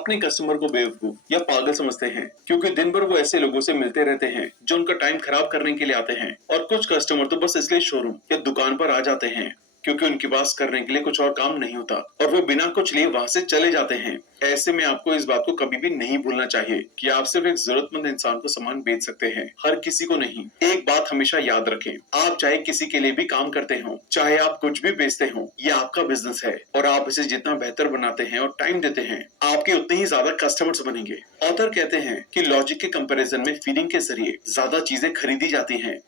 अपने कस्टमर को बेवकूफ या पागल समझते हैं क्योंकि दिन भर वो ऐसे लोगों से मिलते रहते हैं जो उनका टाइम खराब करने के लिए आते हैं। और कुछ कस्टमर तो बस इसलिए शोरूम या दुकान पर आ जाते हैं क्योंकि उनके पास करने के लिए कुछ और काम नहीं होता और वो बिना कुछ लिए वहां से चले जाते हैं। ऐसे में आपको इस बात को कभी भी नहीं भूलना चाहिए कि आप सिर्फ एक जरूरतमंद इंसान को सामान बेच सकते हैं, हर किसी को नहीं। एक बात हमेशा याद रखें, आप चाहे किसी के लिए भी काम करते हो, चाहे आप कुछ भी बेचते हो, ये आपका बिजनेस है और आप इसे जितना बेहतर बनाते हैं और टाइम देते हैं, आपके उतने ही ज्यादा कस्टमर्स बनेंगे। ऑथर कहते हैं कि लॉजिक के कंपैरिजन में फीलिंग के जरिए ज्यादा चीजें खरीदी जाती हैं।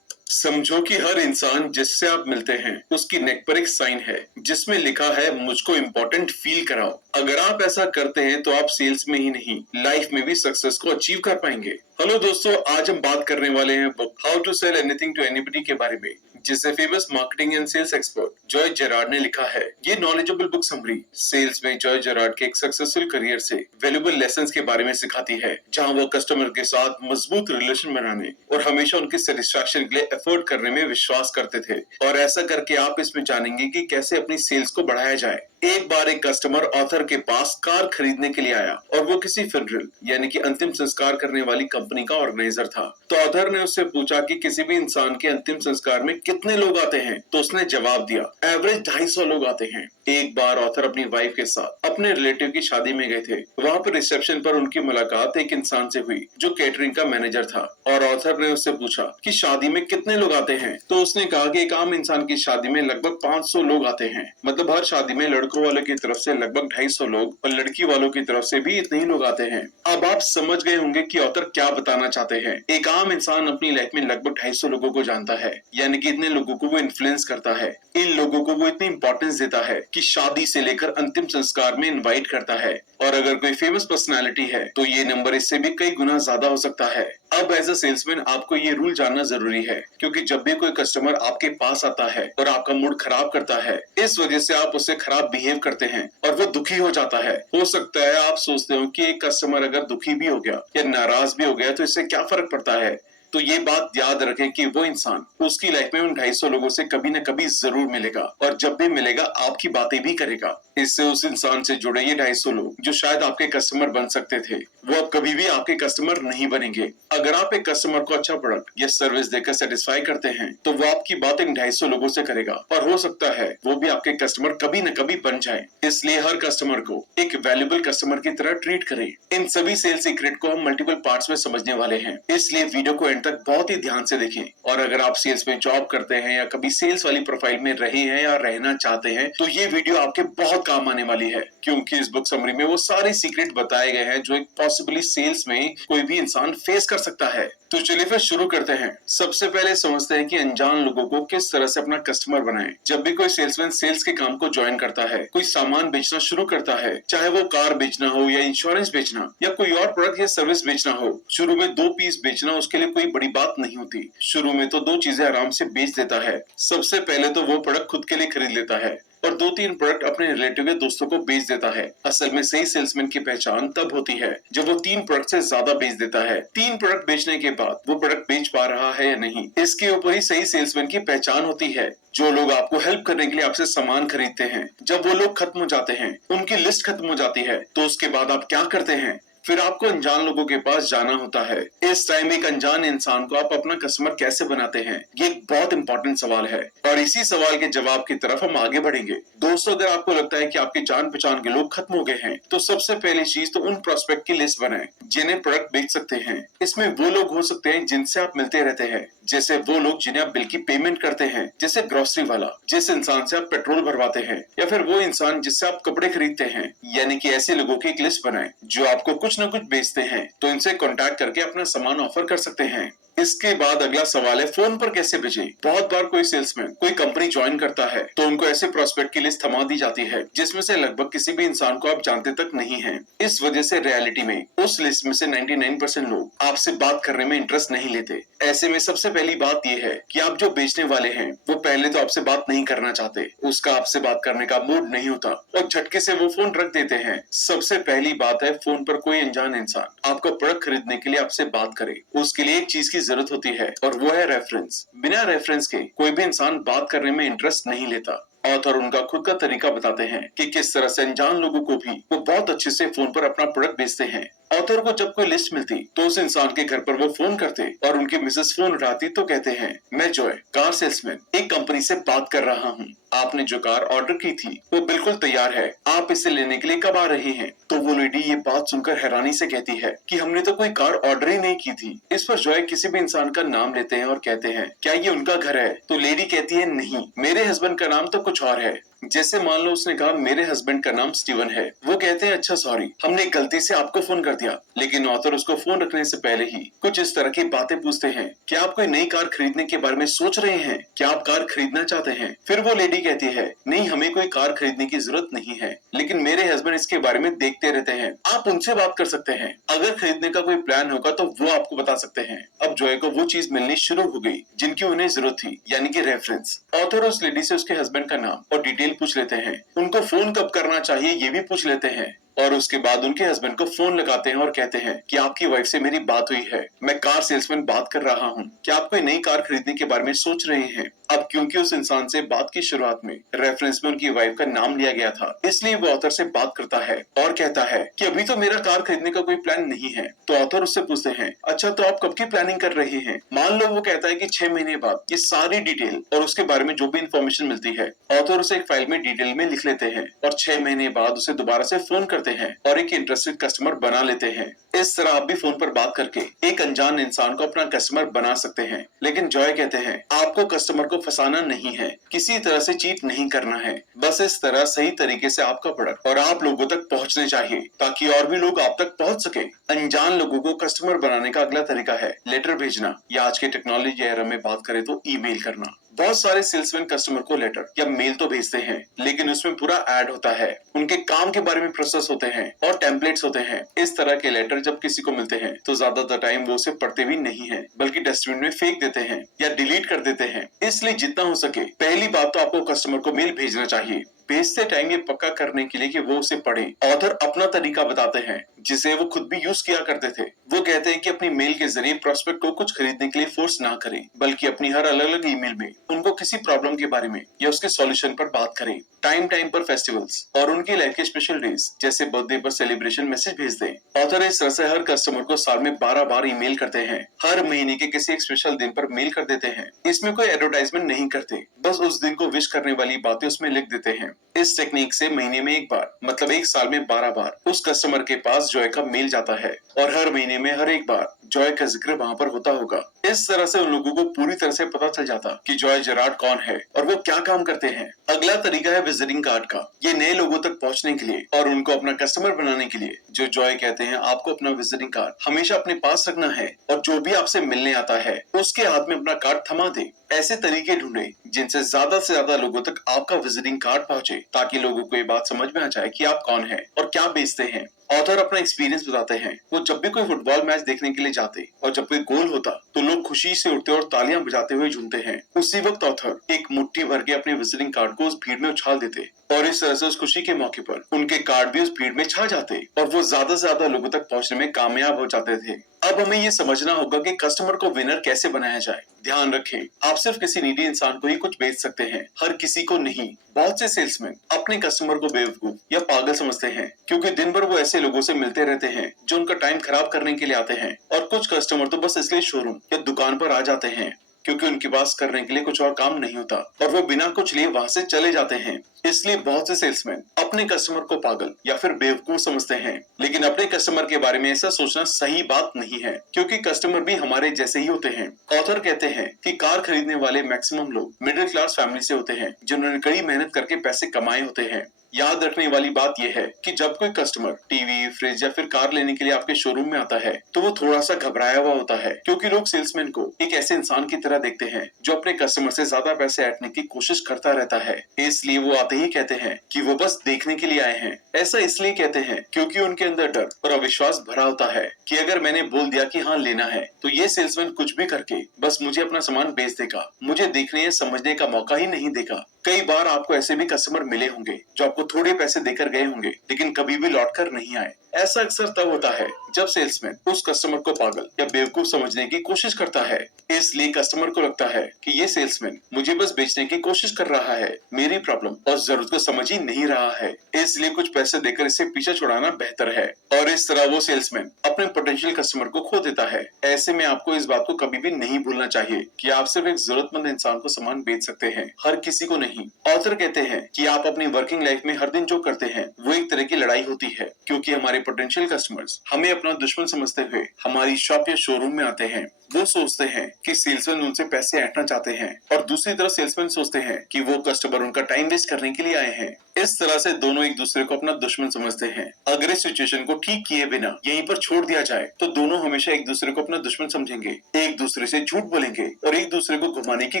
समझो कि हर इंसान जिससे आप मिलते हैं उसकी नेक पर एक साइन है जिसमें लिखा है मुझको इम्पोर्टेंट फील कराओ। अगर आप ऐसा करते हैं तो आप सेल्स में ही नहीं लाइफ में भी सक्सेस को अचीव कर पाएंगे। हेलो दोस्तों, आज हम बात करने वाले हैं book how to sell anything to anybody के बारे में, जिसे famous marketing and sales expert Joe Girard ने लिखा है। ये नॉलेजेबल बुक समरी सेल्स में जॉय जेरार्ड के एक सक्सेसफुल करियर से वैल्यूएबल लेसन्स के बारे में सिखाती है, जहां वो कस्टमर के साथ मजबूत रिलेशन बनाने और हमेशा उनकी सेटिस्फैक्शन के लिए एफर्ट करने में विश्वास करते थे। और ऐसा करके आप इसमें जानेंगे कि कैसे अपनी सेल्स को बढ़ाया जाए। एक बार एक कस्टमर ऑथर के पास कार खरीदने के लिए आया और वो किसी फ्यूनरल यानी कि अंतिम संस्कार करने वाली कंपनी का ऑर्गेनाइजर था। तो ऑथर ने उससे पूछा कि किसी भी इंसान के अंतिम संस्कार में कितने लोग आते हैं, तो उसने जवाब दिया एवरेज 250 लोग आते हैं। एक बार ऑथर अपनी वाइफ के साथ अपने रिलेटिव की शादी में गए थे। वहां पर रिसेप्शन पर उनकी मुलाकात एक इंसान से हुई जो केटरिंग का मैनेजर था और ऑथर ने उससे पूछा कि शादी में कितने लोग आते हैं, तो उसने कहा कि एक आम इंसान की शादी में लगभग 500 लोग आते हैं। मतलब हर शादी में लड़कों वालों की तरफ से लगभग 250 लोग और लड़की वालों की तरफ से भी इतने ही लोग आते हैं। अब आप समझ गए होंगे कि ऑथर क्या बताना चाहते हैं। एक आम इंसान अपनी लाइफ में लगभग 250 लोगों को जानता है, यानी कि इतने लोगों को वो इन्फ्लुएंस करता है, इन लोगों को वो इतनी इंपॉर्टेंस देता है कि शादी से लेकर अंतिम संस्कार में इनवाइट करता है। और अगर कोई फेमस पर्सनालिटी है तो ये नंबर इससे भी कई गुना ज्यादा हो सकता है। अब एज अ सेल्समैन आपको ये रूल जानना जरूरी है, क्योंकि जब भी कोई कस्टमर आपके पास आता है और आपका मूड खराब करता है, इस वजह से आप उससे खराब बिहेव करते हैं और वो दुखी हो जाता है। हो सकता है आप सोचते हो कि एक कस्टमर अगर दुखी भी हो गया या नाराज भी हो गया तो इससे क्या फर्क पड़ता है। तो ये बात याद रखें कि वो इंसान उसकी लाइफ में उन 250 लोगों से कभी न कभी जरूर मिलेगा और जब भी मिलेगा आपकी बातें भी करेगा। इससे उस इंसान से जुड़े ये 250 लोग जो शायद आपके कस्टमर बन सकते थे, वो अब कभी भी आपके कस्टमर नहीं बनेंगे। अगर आप एक कस्टमर को अच्छा प्रोडक्ट या सर्विस देकर सेटिस्फाई करते हैं तो वो आपकी बात इन 250 लोगों से करेगा और हो सकता है वो भी आपके कस्टमर कभी न कभी बन जाए। इसलिए हर कस्टमर को एक वैल्यूएबल कस्टमर की तरह ट्रीट करें। इन सभी सेल्स सीक्रेट को हम मल्टीपल पार्ट्स में समझने वाले हैं, इसलिए वीडियो को एंड तक बहुत ही ध्यान से देखें। और अगर आप सेल्स में जॉब करते हैं या कभी सेल्स वाली प्रोफाइल में रहे हैं या रहना चाहते हैं तो ये वीडियो आपके बहुत काम आने वाली है, क्योंकि इस बुक समरी में वो सारे सीक्रेट बताए गए हैं जो एक पॉसिबली सेल्स में कोई भी इंसान फेस कर सकता है। तो चलिए फिर शुरू करते हैं। सबसे पहले समझते हैं कि अनजान लोगों को किस तरह से अपना कस्टमर बनाएं। जब भी कोई सेल्समैन सेल्स के काम को ज्वाइन करता है, कोई सामान बेचना शुरू करता है, चाहे वो कार बेचना हो या इंश्योरेंस बेचना या कोई और प्रोडक्ट या सर्विस बेचना हो, शुरू में 2 पीस बेचना उसके लिए कोई बड़ी बात नहीं होती। शुरू में तो 2 चीजें आराम से बेच देता है। सबसे पहले तो वो प्रोडक्ट खुद के लिए खरीद लेता है और 2-3 प्रोडक्ट अपने रिलेटिव या दोस्तों को बेच देता है। असल में सही सेल्समैन की पहचान तब होती है जब वो 3 प्रोडक्ट से ज्यादा बेच देता है। 3 प्रोडक्ट बेचने के बाद वो प्रोडक्ट बेच पा रहा है या नहीं, इसके ऊपर ही सही सेल्समैन की पहचान होती है। जो लोग आपको हेल्प करने के लिए आपसे सामान खरीदते हैं, जब वो लोग खत्म हो जाते हैं, उनकी लिस्ट खत्म हो जाती है, तो उसके बाद आप क्या करते हैं? फिर आपको अनजान लोगों के पास जाना होता है। इस टाइम एक अनजान इंसान को आप अपना कस्टमर कैसे बनाते हैं, ये एक बहुत इंपॉर्टेंट सवाल है और इसी सवाल के जवाब की तरफ हम आगे बढ़ेंगे। दोस्तों, अगर आपको लगता है कि आपके जान पहचान के लोग खत्म हो गए हैं, तो सबसे पहली चीज तो उन प्रोस्पेक्ट की लिस्ट बनाएं जिन्हें प्रोडक्ट बेच सकते हैं। इसमें वो लोग हो सकते हैं जिनसे आप मिलते रहते हैं, जैसे वो लोग जिन्हें आप बिल की पेमेंट करते हैं, जैसे ग्रोसरी वाला, जिस इंसान से आप पेट्रोल भरवाते हैं, या फिर वो इंसान जिससे आप कपड़े खरीदते हैं। यानी कि ऐसे लोगों की एक लिस्ट बनाएं जो आपको कुछ न कुछ बेचते हैं, तो इनसे कांटेक्ट करके अपना सामान ऑफर कर सकते हैं। इसके बाद अगला सवाल है फोन पर कैसे बेचें। बहुत बार कोई सेल्समैन कोई कंपनी ज्वाइन करता है तो उनको ऐसे प्रोस्पेक्ट की लिस्ट थमा दी जाती है जिसमें से लगभग किसी भी इंसान को आप जानते तक नहीं हैं। इस वजह से रियलिटी में उस लिस्ट में से 99% लोग आपसे बात करने में इंटरेस्ट नहीं लेते। ऐसे में सबसे पहली बात यह है कि आप जो बेचने वाले हैं वो पहले तो आपसे बात नहीं करना चाहते, उसका आपसे बात करने का मूड नहीं होता और झटके से वो फोन रख देते हैं। सबसे पहली बात है, फोन पर कोई अनजान इंसान आपका प्रोडक्ट खरीदने के लिए आपसे बात करे, उसके लिए एक चीज की जरूरत होती है और वो है रेफरेंस। बिना रेफरेंस के कोई भी इंसान बात करने में इंटरेस्ट नहीं लेता। ऑथर उनका खुद का तरीका बताते हैं कि किस तरह से अनजान लोगों को भी वो बहुत अच्छे से फोन पर अपना प्रोडक्ट बेचते हैं। ऑथर को जब कोई लिस्ट मिलती तो उस इंसान के घर पर वो फोन करते और उनकी मिसेस फोन उठाती तो कहते हैं, मैं जॉय कार सेल्समैन एक कंपनी से बात कर रहा हूँ। आपने जो कार ऑर्डर की थी वो बिल्कुल तैयार है, आप इसे लेने के लिए कब आ रहे हैं? तो वो लेडी ये बात सुनकर हैरानी से कहती है कि हमने तो कोई कार ऑर्डर ही नहीं की थी। इस पर जॉय किसी भी इंसान का नाम लेते हैं और कहते हैं, क्या ये उनका घर है? तो लेडी कहती है, नहीं, मेरे हस्बैंड का नाम तो कुछ और है। जैसे मान लो उसने कहा मेरे हस्बैंड का नाम स्टीवन है। वो कहते हैं, अच्छा सॉरी, हमने गलती से आपको फोन कर दिया। लेकिन ऑथर उसको फोन रखने से पहले ही कुछ इस तरह की बातें पूछते हैं, क्या आप कोई नई कार खरीदने के बारे में सोच रहे हैं? क्या आप कार खरीदना चाहते हैं? फिर वो लेडी कहती है, नहीं, हमें कोई कार खरीदने की जरूरत नहीं है, लेकिन मेरे हस्बैंड इसके बारे में देखते रहते हैं, आप उनसे बात कर सकते हैं। अगर खरीदने का कोई प्लान होगा तो वो आपको बता सकते हैं। अब जॉय को वो चीज मिलनी शुरू हो गई जिनकी उन्हें जरूरत थी, यानी कि रेफरेंस। ऑथर उस लेडी से उसके हस्बैंड का नाम और डिटेल पूछ लेते हैं, उनको फोन कब करना चाहिए ये भी पूछ लेते हैं, और उसके बाद उनके हस्बैंड को फोन लगाते हैं और कहते हैं कि आपकी वाइफ से मेरी बात हुई है, मैं कार सेल्समैन बात कर रहा हूँ, क्या आप कोई नई कार खरीदने के बारे में सोच रहे हैं? अब क्योंकि उस इंसान से बात की शुरुआत में रेफरेंस में उनकी वाइफ का नाम लिया गया था, इसलिए वो ऑथर से बात करता है और कहता है कि अभी तो मेरा कार खरीदने का कोई प्लान नहीं है। तो ऑथर उससे पूछते हैं, अच्छा तो आप कब की प्लानिंग कर रहे हैं? मान लो वो कहता है कि 6 महीने बाद। ये सारी डिटेल और उसके बारे में जो भी इंफॉर्मेशन मिलती है ऑथर उसे एक फाइल में डिटेल में लिख लेते हैं और 6 महीने बाद उसे दोबारा से फोन करते हैं और एक इंटरेस्टेड कस्टमर बना लेते हैं। इस तरह आप भी फोन पर बात करके एक अनजान इंसान को अपना कस्टमर बना सकते हैं। लेकिन जॉय कहते हैं, आपको कस्टमर को फंसाना नहीं है, किसी तरह से चीट नहीं करना है, बस इस तरह सही तरीके से आपका प्रोडक्ट और आप लोगों तक पहुंचने चाहिए ताकि और भी लोग आप तक पहुंच सके। अनजान लोगों को कस्टमर बनाने का अगला तरीका है लेटर भेजना, या आज के टेक्नोलॉजी एरा में बात करें तो ईमेल करना। बहुत सारे सेल्समैन कस्टमर को लेटर या मेल तो भेजते हैं, लेकिन उसमें पूरा ऐड होता है, उनके काम के बारे में प्रोसेस होते हैं और टेम्पलेट्स होते हैं। इस तरह के लेटर जब किसी को मिलते हैं तो ज्यादातर टाइम वो उसे पढ़ते भी नहीं है, बल्कि डस्टबिन में फेंक देते हैं या डिलीट कर देते हैं। इसलिए जितना हो सके पहली बात तो आपको कस्टमर को मेल भेजना चाहिए। भेजते टाइम ये पक्का करने के लिए कि वो उसे पढ़े। ऑथर अपना तरीका बताते हैं जिसे वो खुद भी यूज किया करते थे। वो कहते हैं कि अपनी मेल के जरिए प्रोस्पेक्ट को कुछ खरीदने के लिए फोर्स ना करें, बल्कि अपनी हर अलग अलग ईमेल में उनको किसी प्रॉब्लम के बारे में या उसके सॉल्यूशन पर बात करें। टाइम टाइम पर फेस्टिवल्स और उनकी लाइफ के स्पेशल डेज जैसे बर्थडे पर सेलिब्रेशन मैसेज भेज दें। ऑथर इस तरह से हर कस्टमर को साल में 12 बार ईमेल करते हैं, हर महीने के किसी एक स्पेशल दिन पर मेल कर देते हैं। इसमें कोई एडवर्टाइजमेंट नहीं करते, बस उस दिन को विश करने वाली बातें उसमें लिख देते हैं। इस टेक्निक से महीने में एक बार, मतलब एक साल में 12 बार उस कस्टमर के पास जॉय का मेल जाता है और हर महीने में हर एक बार जॉय का जिक्र वहाँ पर होता होगा। इस तरह से उन लोगों को पूरी तरह से पता चल जाता कि जॉय जेरार्ड कौन है और वो क्या काम करते हैं। अगला तरीका है विजिटिंग कार्ड का। ये नए लोगों तक पहुंचने के लिए और उनको अपना कस्टमर बनाने के लिए जो जॉय कहते हैं, आपको अपना विजिटिंग कार्ड हमेशा अपने पास रखना है और जो भी आपसे मिलने आता है उसके हाथ में अपना कार्ड थमा दे। ऐसे तरीके ढूंढे जिनसे ज्यादा से ज्यादा लोगों तक आपका विजिटिंग कार्ड पहुंचे, ताकि लोगों को ये बात समझ में आ जाए कि आप कौन हैं और क्या बेचते हैं। ऑथर अपना एक्सपीरियंस बताते हैं, वो जब भी कोई फुटबॉल मैच देखने के लिए जाते और जब कोई गोल होता तो लोग खुशी से उठते और तालियां बजाते हुए झूमते हैं। उसी वक्त ऑथर एक मुट्ठी भर के अपने विजिटिंग कार्ड को उस भीड़ में उछाल देते और इस तरह से उस खुशी के मौके पर उनके कार्ड भी उस भीड़ में छा जाते और वो ज्यादा से ज्यादा लोगों तक पहुंचने में कामयाब हो जाते थे। अब हमें ये समझना होगा कि कस्टमर को विनर कैसे बनाया जाए। ध्यान रखें, आप सिर्फ किसी नीडी इंसान को ही कुछ बेच सकते हैं, हर किसी को नहीं। बहुत से सेल्समैन अपने कस्टमर को बेवकूफ या पागल समझते हैं, क्योंकि दिन भर वो ऐसे लोगों से मिलते रहते हैं जो उनका टाइम खराब करने के लिए आते हैं, और कुछ कस्टमर तो बस इसलिए शोरूम या दुकान पर आ जाते हैं क्योंकि उनके पास करने के लिए कुछ और काम नहीं होता और वो बिना कुछ लिए वहां से चले जाते हैं। इसलिए बहुत से सेल्समैन अपने कस्टमर को पागल या फिर बेवकूफ समझते हैं, लेकिन अपने कस्टमर के बारे में ऐसा सोचना सही बात नहीं है, क्योंकि कस्टमर भी हमारे जैसे ही होते हैं। ऑथर कहते हैं कि कार खरीदने वाले मैक्सिमम लोग मिडिल क्लास फैमिली से होते हैं, जिन्होंने कड़ी मेहनत करके पैसे कमाए होते हैं। याद रखने वाली बात यह है कि जब कोई कस्टमर टीवी, फ्रिज या फिर कार लेने के लिए आपके शोरूम में आता है तो वो थोड़ा सा घबराया हुआ होता है, क्योंकि लोग सेल्समैन को एक ऐसे इंसान की तरह देखते हैं जो अपने कस्टमर से ज्यादा पैसे ऐंठने की कोशिश करता रहता है। इसलिए वो आते ही कहते हैं कि वो बस देखने के लिए आए हैं। ऐसा इसलिए कहते हैं क्योंकि उनके अंदर डर और अविश्वास भरा होता है कि अगर मैंने बोल दिया कि हाँ लेना है तो ये सेल्समैन कुछ भी करके बस मुझे अपना सामान बेच देगा, मुझे देखने या समझने का मौका ही नहीं देगा। कई बार आपको ऐसे भी कस्टमर मिले होंगे जो आपको थोड़े पैसे देकर गए होंगे लेकिन कभी भी लौट कर नहीं आए। ऐसा अक्सर तब होता है जब सेल्समैन उस कस्टमर को पागल या बेवकूफ समझने की कोशिश करता है। इसलिए कस्टमर को लगता है कि ये सेल्समैन मुझे बस बेचने की कोशिश कर रहा है, मेरी प्रॉब्लम और जरूरत को समझ ही नहीं रहा है, इसलिए कुछ पैसे देकर इसे पीछे छुड़ाना बेहतर है। और इस तरह वो सेल्समैन अपने पोटेंशियल कस्टमर को खो देता है। ऐसे में आपको इस बात को कभी भी नहीं भूलना चाहिए कि आप सिर्फ एक जरूरतमंद इंसान को सामान बेच सकते हैं, हर किसी को नहीं। ऑथर कहते हैं कि आप अपनी वर्किंग लाइफ में हर दिन जो करते हैं वो एक तरह की लड़ाई होती है, क्योंकि हमारे पोटेंशियल कस्टमर्स हमें अपना दुश्मन समझते हुए हमारी शॉप या शोरूम में आते हैं। वो सोचते हैं कि सेल्समैन उनसे पैसे ऐंठना चाहते हैं और दूसरी तरफ सेल्समैन सोचते हैं कि वो कस्टमर उनका टाइम वेस्ट करने के लिए आए हैं। इस तरह से दोनों एक दूसरे को अपना दुश्मन समझते हैं। अगर इस सिचुएशन को ठीक किए बिना यहीं पर छोड़ दिया जाए तो दोनों हमेशा एक दूसरे को अपना दुश्मन समझेंगे, एक दूसरे से झूठ बोलेंगे और एक दूसरे को घुमाने की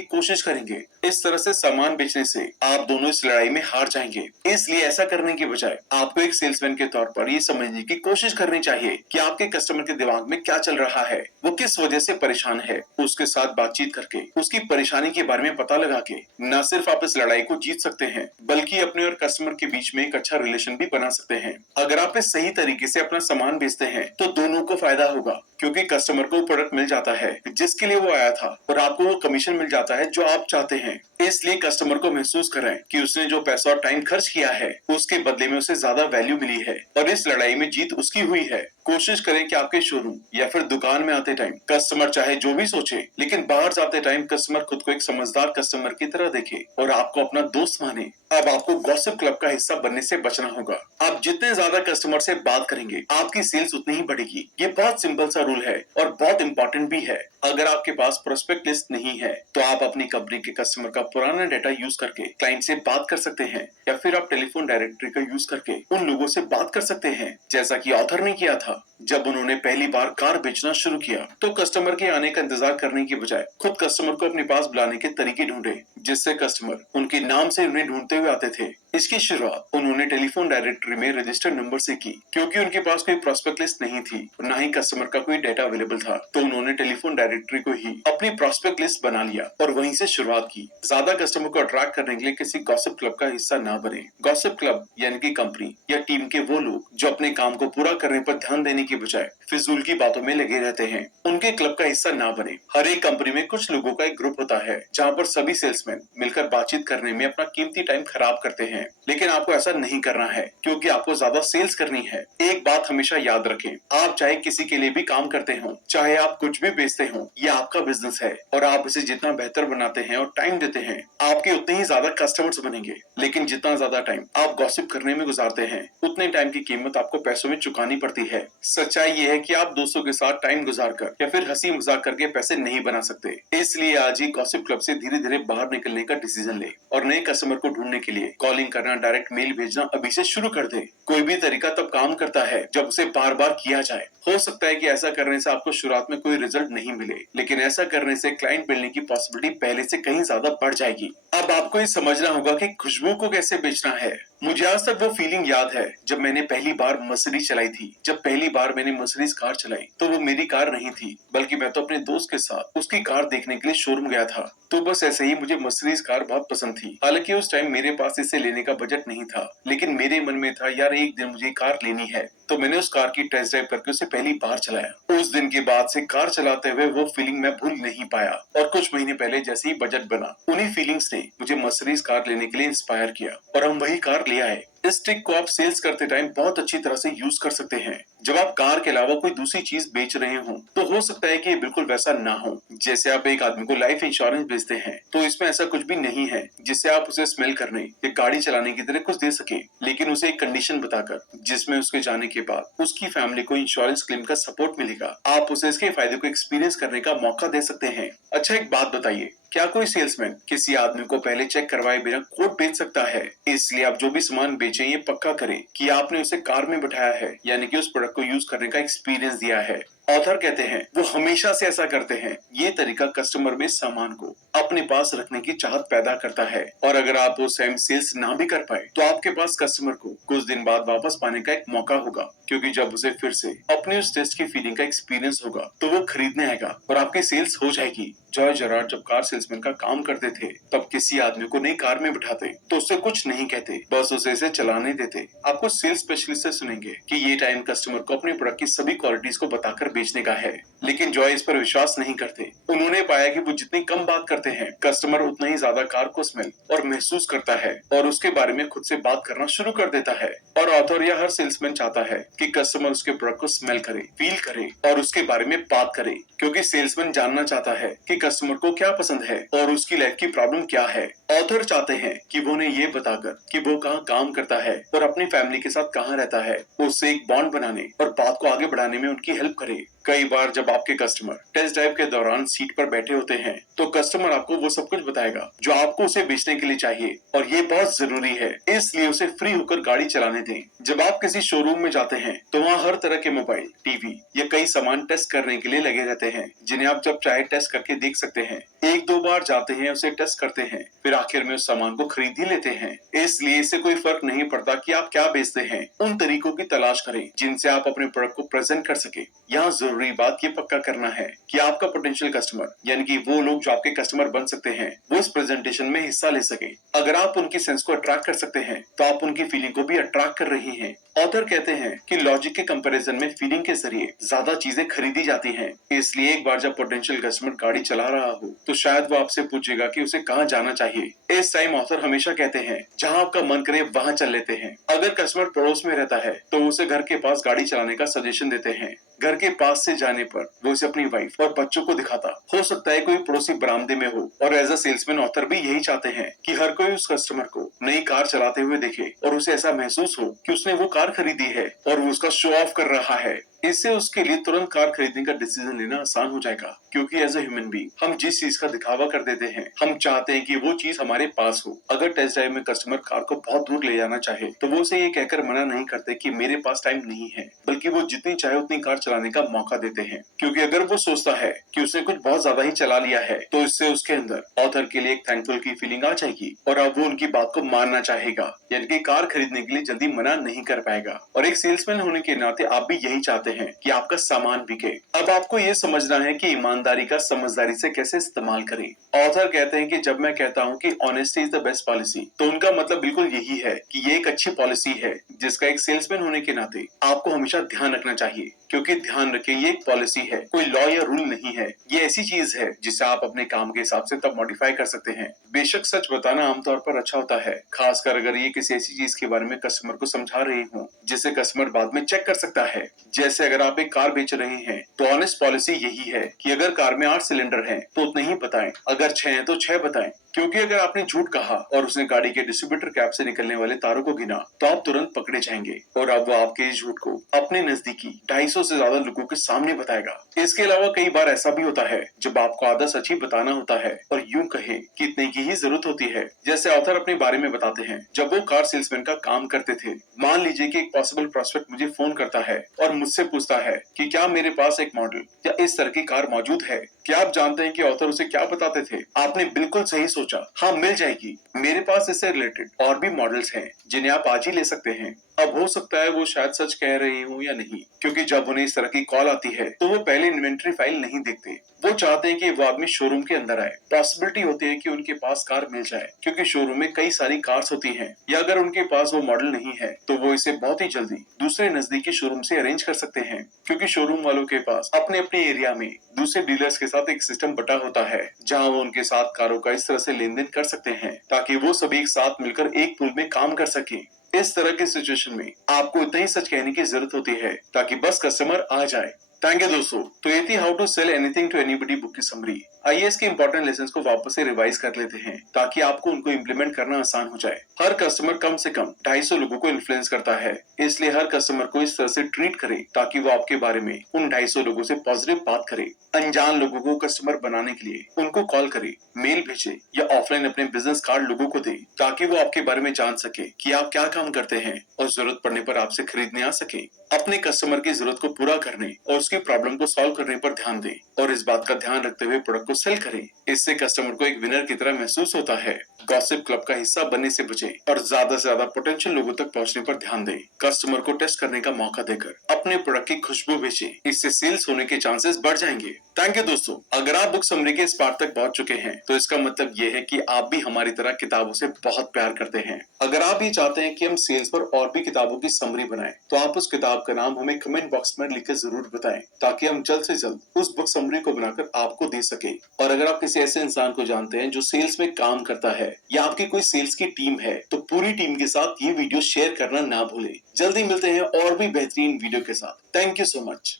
कोशिश करेंगे। इस तरह से सामान बेचने से आप दोनों इस लड़ाई में हार जाएंगे। इसलिए ऐसा करने के बजाय आपको एक सेल्समैन के तौर पर ये समझने की कोशिश करनी चाहिए कि आपके कस्टमर के दिमाग में क्या चल रहा है, वो किस वजह से परेशान है। उसके साथ बातचीत करके उसकी परेशानी के बारे में पता लगा के न सिर्फ आप इस लड़ाई को जीत सकते हैं बल्कि अपने और कस्टमर के बीच में एक अच्छा रिलेशन भी बना सकते हैं। अगर आप इस सही तरीके से अपना सामान बेचते हैं तो दोनों को फायदा होगा, क्योंकि कस्टमर को प्रोडक्ट मिल जाता है जिसके लिए वो आया था और आपको वो कमीशन मिल जाता है जो आप चाहते हैं। इसलिए कस्टमर को महसूस कराएं कि उसने जो पैसा और टाइम खर्च किया है उसके बदले में उसे ज्यादा वैल्यू मिली है और इस लड़ाई में जीत उसकी हुई है। कोशिश करें कि आपके शोरूम या फिर दुकान में आते टाइम कस्टमर चाहे जो भी सोचे, लेकिन बाहर जाते टाइम कस्टमर खुद को एक समझदार कस्टमर की तरह देखे और आपको अपना दोस्त माने। अब आपको गॉसिप क्लब का हिस्सा बनने से बचना होगा। आप जितने ज्यादा कस्टमर से बात करेंगे आपकी सेल्स उतनी ही बढ़ेगी। ये बहुत सिंपल सा रूल है और बहुत इंपॉर्टेंट भी है। अगर आपके पास प्रोस्पेक्ट लिस्ट नहीं है तो आप अपनी कंपनी के कस्टमर का पुराना डाटा यूज करके क्लाइंट से बात कर सकते हैं, या फिर आप टेलीफोन डायरेक्टरी का यूज करके उन लोगों से बात कर सकते हैं, जैसा कि ऑथर ने किया था। जब उन्होंने पहली बार कार बेचना शुरू किया तो कस्टमर के आने का इंतजार करने की बजाय खुद कस्टमर को अपने पास बुलाने के तरीके ढूंढे, जिससे कस्टमर उनके नाम से उन्हें ढूंढते हुए आते थे। इसकी शुरुआत उन्होंने टेलीफोन डायरेक्टरी में रजिस्टर्ड नंबर से की, क्योंकि उनके पास कोई प्रोस्पेक्ट लिस्ट नहीं थी और न ही कस्टमर का कोई डाटा अवेलेबल था। तो उन्होंने टेलीफोन डायरेक्टरी को ही अपनी प्रोस्पेक्ट लिस्ट बना लिया और वहीं से शुरुआत की। ज्यादा कस्टमर को अट्रैक्ट करने के लिए किसी गॉसिप क्लब का हिस्सा ना बने। गॉसिप क्लब यानी कि कंपनी या टीम के वो लोग जो अपने काम को पूरा करने पर ध्यान देने की बजाय फिजूल की बातों में लगे रहते हैं, उनके क्लब का हिस्सा ना बने। हर एक कंपनी में कुछ लोगों का एक ग्रुप होता है जहाँ पर सभी सेल्समैन मिलकर बातचीत करने में अपना कीमती टाइम खराब करते हैं, लेकिन आपको ऐसा नहीं करना है क्योंकि आपको ज्यादा सेल्स करनी है। एक बात हमेशा याद रखें, आप चाहे किसी के लिए भी काम करते हो, चाहे आप कुछ भी बेचते हो, ये आपका बिजनेस है और आप इसे जितना बेहतर बनाते हैं और टाइम देते हैं आपके उतने ही ज्यादा कस्टमर्स बनेंगे। लेकिन जितना ज्यादा टाइम आप गॉसिप करने में गुजारते हैं उतने टाइम की कीमत आपको पैसों में चुकानी पड़ती है। सच्चाई ये है कि आप दोस्तों के साथ टाइम गुजार कर या फिर हंसी मजाक करके पैसे नहीं बना सकते। इसलिए आज ही गॉसिप क्लब से धीरे धीरे बाहर निकलने का डिसीजन ले और नए कस्टमर को ढूंढने के लिए कॉलिंग करना, डायरेक्ट मेल भेजना अभी से शुरू कर दे। कोई भी तरीका तब काम करता है जब उसे बार बार किया जाए। हो सकता है कि ऐसा करने से आपको शुरुआत में कोई रिजल्ट नहीं मिले, लेकिन ऐसा करने से क्लाइंट मिलने की पॉसिबिलिटी पहले से कहीं ज्यादा बढ़ जाएगी। अब आपको ये समझना होगा कि खुशबू को कैसे बेचना है। मुझे आज तक वो फीलिंग याद है जब मैंने पहली बार मर्सिडीज चलाई थी। जब पहली बार मैंने मर्सिडीज कार चलाई तो वो मेरी कार नहीं थी, बल्कि मैं तो अपने दोस्त के साथ उसकी कार देखने के लिए शोरूम गया था। तो बस ऐसे ही मुझे मर्सिडीज कार बहुत पसंद थी। हालांकि उस टाइम मेरे पास इसे लेने का बजट नहीं था, लेकिन मेरे मन में था यार एक दिन मुझे कार लेनी है। तो मैंने उस कार की टेस्ट ड्राइव करके उसे पहली बार चलाया। उस दिन के बाद से कार चलाते हुए वो फीलिंग मैं भूल नहीं पाया। और कुछ महीने पहले जैसे ही बजट बना, उन्हीं फीलिंग्स ने मुझे मर्सिडीज कार लेने के लिए इंस्पायर किया और हम वही कार ले आए। इस ट्रिक को आप सेल्स करते टाइम बहुत अच्छी तरह से यूज कर सकते हैं। जब आप कार के अलावा कोई दूसरी चीज बेच रहे हो तो हो सकता है कि ये बिल्कुल वैसा ना हो। जैसे आप एक आदमी को लाइफ इंश्योरेंस बेचते हैं तो इसमें ऐसा कुछ भी नहीं है जिससे आप उसे स्मेल करने या गाड़ी चलाने की तरह कुछ दे सके, लेकिन उसे एक कंडीशन बताकर जिसमें उसके जाने के बाद उसकी फैमिली को इंश्योरेंस क्लेम का सपोर्ट मिलेगा। आप उसे इसके फायदे को एक्सपीरियंस करने का मौका दे सकते हैं। अच्छा, एक बात बताइए, क्या कोई सेल्समैन किसी आदमी को पहले चेक करवाए बिना कोट बेच सकता है? इसलिए आप जो भी सामान बेचें ये पक्का करें कि आपने उसे कार में बिठाया है, यानी कि उस प्रोडक्ट को यूज करने का एक्सपीरियंस दिया है। ऑथर कहते हैं वो हमेशा से ऐसा करते हैं। ये तरीका कस्टमर में सामान को अपने पास रखने की चाहत पैदा करता है, और अगर आप वो सेम सेल्स ना भी कर पाए तो आपके पास कस्टमर को कुछ दिन बाद वापस पाने का एक मौका होगा, क्योंकि जब उसे फिर से अपने उस टेस्ट की फीलिंग का एक्सपीरियंस होगा तो वो खरीदने आएगा और आपकी सेल्स हो जाएगी। जॉय जरार्ड जब कार सेल्समैन का काम करते थे तब किसी आदमी को नई कार में बिठाते तो उससे कुछ नहीं कहते, बस उसे इसे चलाने देते। आपको सेल्स स्पेशलिस्ट से सुनेंगे कि ये टाइम कस्टमर को अपने प्रोडक्ट की सभी क्वालिटीज को बताकर बेचने का है, लेकिन जॉय इस पर विश्वास नहीं करते। उन्होंने पाया कि वो जितनी कम बात करते हैं कस्टमर उतना ही ज्यादा कार को स्मेल और महसूस करता है और उसके बारे में खुद से बात करना शुरू कर देता है। और ऑथर या हर सेल्समैन चाहता है कि कस्टमर उसके प्रोडक्ट को स्मेल करे, फील करे और उसके बारे में बात करे, क्योंकि सेल्समैन जानना चाहता है कि कस्टमर को क्या पसंद है और उसकी लाइफ की प्रॉब्लम क्या है। ऑथर चाहते हैं कि वो उन्हें ये बताकर कि वो कहाँ काम करता है और अपनी फैमिली के साथ कहाँ रहता है, उससे एक बॉन्ड बनाने और बात को आगे बढ़ाने में उनकी हेल्प करे। कई बार जब आपके कस्टमर टेस्ट ड्राइव के दौरान सीट पर बैठे होते हैं तो कस्टमर आपको वो सब कुछ बताएगा जो आपको उसे बेचने के लिए चाहिए, और ये बहुत जरूरी है, इसलिए उसे फ्री होकर गाड़ी चलाने दें। जब आप किसी शोरूम में जाते हैं तो वहाँ हर तरह के मोबाइल, टीवी या कई सामान टेस्ट करने के लिए लगे रहते हैं, जिन्हें आप जब चाहे टेस्ट करके देख सकते हैं। एक दो बार जाते हैं, उसे टेस्ट करते हैं, फिर आखिर में उस सामान को खरीद ही लेते हैं। इसलिए इससे कोई फर्क नहीं पड़ता कि आप क्या बेचते हैं, उन तरीकों की तलाश करें जिनसे आप अपने प्रोडक्ट को प्रेजेंट कर सके। यहाँ जरूरी बात ये पक्का करना है कि आपका पोटेंशियल कस्टमर, यानी कि वो लोग जो आपके कस्टमर बन सकते हैं, वो इस प्रेजेंटेशन में हिस्सा ले सके। अगर आप उनकी सेंस को अट्रैक्ट कर सकते हैं तो आप उनकी फीलिंग को भी अट्रैक्ट कर रही हैं। ऑथर कहते हैं कि लॉजिक के कंपैरिजन में फीलिंग के जरिए ज्यादा चीजें खरीदी जाती हैं। इसलिए एक बार जब पोटेंशियल कस्टमर गाड़ी चला रहा हो तो शायद वो आपसे पूछेगा कि उसे कहाँ जाना चाहिए। इस टाइम ऑथर हमेशा कहते हैं जहाँ आपका मन करे वहाँ चल लेते हैं। अगर कस्टमर पड़ोस में रहता है तो उसे घर के पास गाड़ी चलाने का सजेशन देते हैं। घर के पास से जाने पर वो इसे अपनी वाइफ और बच्चों को दिखाता। हो सकता है कोई पड़ोसी बरामदे में हो, और एज अ सेल्समैन ऑथर भी यही चाहते हैं कि हर कोई उस कस्टमर को नई कार चलाते हुए देखे और उसे ऐसा महसूस हो कि उसने वो कार खरीदी है और वो उसका शो ऑफ कर रहा है। इससे उसके लिए तुरंत कार खरीदने का डिसीजन लेना आसान हो जाएगा, क्योंकि एज ए ह्यूमन बीइंग हम जिस चीज का दिखावा कर देते हैं हम चाहते हैं कि वो चीज हमारे पास हो। अगर टेस्ट ड्राइव में कस्टमर कार को बहुत दूर ले जाना चाहे तो वो उसे ये कहकर मना नहीं करते कि मेरे पास टाइम नहीं है, बल्कि वो जितनी चाहे उतनी कार चलाने का मौका देते हैं। क्योंकि अगर वो सोचता है कि उसने कुछ बहुत ज्यादा ही चला लिया है तो इससे उसके अंदर ऑथर के लिए एक थैंकफुल की फीलिंग आ जाएगी और अब वो उनकी बात को मानना चाहेगा, यानी कि कार खरीदने के लिए जल्दी मना नहीं कर पाएगा। और एक सेल्समैन होने के नाते आप भी यही चाहते हैं कि आपका सामान बिके। अब आपको ये समझना है कि ईमानदारी का समझदारी से कैसे इस्तेमाल करें। ऑथर कहते हैं कि जब मैं कहता हूँ कि honesty is the best policy, तो उनका मतलब बिल्कुल यही है कि ये एक अच्छी पॉलिसी है जिसका एक सेल्समैन होने के नाते आपको हमेशा ध्यान रखना चाहिए। क्योंकि ध्यान रखें, ये एक पॉलिसी है, कोई लॉ या रूल नहीं है। ये ऐसी चीज है जिसे आप अपने काम के हिसाब से तब मॉडिफाई कर सकते हैं। बेशक सच बताना आमतौर पर अच्छा होता है, खासकर अगर ये किसी ऐसी चीज के बारे में कस्टमर को समझा रहे हो जिसे कस्टमर बाद में चेक कर सकता है। जैसे अगर आप एक कार बेच रहे हैं तो ऑनेस्ट पॉलिसी यही है कि अगर कार में 8 सिलेंडर हैं तो उतने ही बताएं, अगर 6 हैं तो 6 बताएं। क्योंकि अगर आपने झूठ कहा और उसने गाड़ी के डिस्ट्रीब्यूटर कैप से निकलने वाले तारों को गिना तो आप तुरंत पकड़े जाएंगे और अब वो आपके इस झूठ को अपने नजदीकी 250 से ज्यादा लोगों के सामने बताएगा। इसके अलावा कई बार ऐसा भी होता है जब आपको आधा सच ही बताना होता है और यूं कहे कि इतने की ही जरूरत होती है। जैसे ऑथर अपने बारे में बताते हैं, जब वो कार सेल्समैन का काम करते थे, मान लीजिए कि एक पॉसिबल प्रोस्पेक्ट मुझे फोन करता है और मुझसे पूछता है कि क्या मेरे पास एक मॉडल या इस तरह की कार मौजूद है। क्या आप जानते हैं कि ऑथर उसे क्या बताते थे? आपने बिल्कुल सही सोचा, हाँ मिल जाएगी, मेरे पास इससे रिलेटेड और भी मॉडल्स हैं जिन्हें आप आज ही ले सकते हैं। अब हो सकता है वो शायद सच कह रही हूँ या नहीं, क्योंकि जब उन्हें इस तरह की कॉल आती है तो वो पहले इन्वेंट्री फाइल नहीं देखते। वो चाहते हैं कि वो आदमी शोरूम के अंदर आए। पॉसिबिलिटी होती है कि उनके पास कार मिल जाए, क्योंकि शोरूम में कई सारी कार्स होती हैं, या अगर उनके पास वो मॉडल नहीं है तो वो इसे बहुत ही जल्दी दूसरे नजदीकी शोरूम से अरेंज कर सकते हैं, क्योंकि शोरूम वालों के पास अपने अपने एरिया में दूसरे डीलर्स के साथ एक सिस्टम बटा होता है जहां वो उनके साथ कारों का इस तरह से लेन देन कर सकते हैं ताकि वो सभी एक साथ मिलकर एक पूल में काम कर सके। इस तरह की सिचुएशन में आपको इतना ही सच कहने की जरूरत होती है ताकि बस कस्टमर आ जाए। थैंक यू दोस्तों। तो ये थी how to sell anything to anybody book की समरी। आइए इसके इंपॉर्टेंट लेसन्स को वापस से रिवाइज कर लेते हैं ताकि आपको उनको इम्प्लीमेंट करना आसान हो जाए। हर कस्टमर कम से कम 250 लोगों को इन्फ्लुएंस करता है, इसलिए हर कस्टमर को इस तरह से ट्रीट करें ताकि वो आपके बारे में उन 250 लोगों से पॉजिटिव बात करे। अनजान लोगों को कस्टमर बनाने के लिए उनको कॉल करे, मेल भेजे या ऑफलाइन अपने बिजनेस कार्ड लोगों को दे ताकि वो आपके बारे में जान सके कि आप क्या काम काम करते हैं और जरूरत पड़ने पर आपसे खरीदने आ सके। अपने कस्टमर की जरूरत को पूरा करने और उसकी प्रॉब्लम को सॉल्व करने पर ध्यान दें और इस बात का ध्यान रखते हुए प्रोडक्ट को सेल करें। इससे कस्टमर को एक विनर की तरह महसूस होता है। गॉसिप क्लब का हिस्सा बनने से बचें और ज्यादा से ज्यादा पोटेंशियल लोगों तक पहुंचने पर ध्यान दें। कस्टमर को टेस्ट करने का मौका देकर अपने प्रोडक्ट की खुशबू बेचें। इससे सेल्स होने के चांसेस बढ़ जाएंगे। थैंक यू दोस्तों। अगर आप बुक समरी के इस पार्ट तक पहुंच चुके हैं तो इसका मतलब ये है कि आप भी हमारी तरह किताबों से बहुत प्यार करते हैं। अगर आप ये चाहते हैं कि हम सेल्स पर और भी किताबों की समरी बनाएं तो आप उस किताब का नाम हमें कमेंट बॉक्स में लिखकर जरूर बताएं ताकि हम जल्द से जल्द उस बुक समरी को बनाकर आपको दे सके। और अगर आप किसी ऐसे इंसान को जानते हैं जो सेल्स में काम करता है या आपकी कोई सेल्स की टीम है तो पूरी टीम के साथ ये वीडियो शेयर करना ना भूलें। जल्दी मिलते हैं और भी बेहतरीन वीडियो के साथ। Thank you so much.